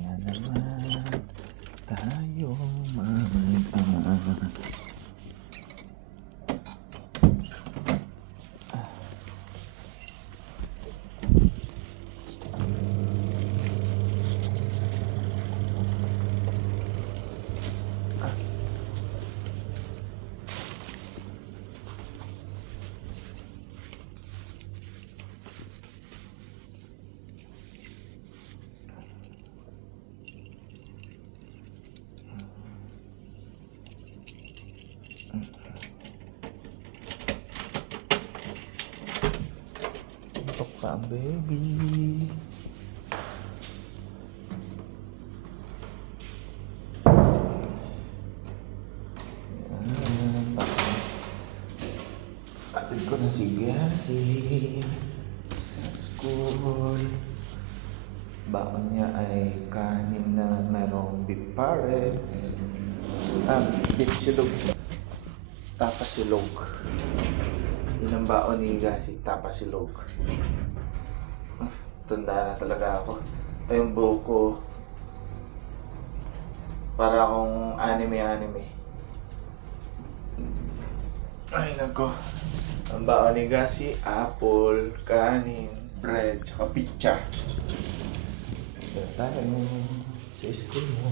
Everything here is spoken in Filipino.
na naman tayo mag-ama. Tok pa ang baby. Yan. Atid ko na si Gassy sa school. Baon niya ay kanin na merong beef pares. Beef silog. Tapas silog. Yun ang baon ni Gassy, tapas silog. Tanda na talaga ako. Ito yung buhok ko. Para akong anime. Ay nako. Ang baon ni Gassy, apple, kanin, bread, tsaka pizza. Ito tayo sa school mo.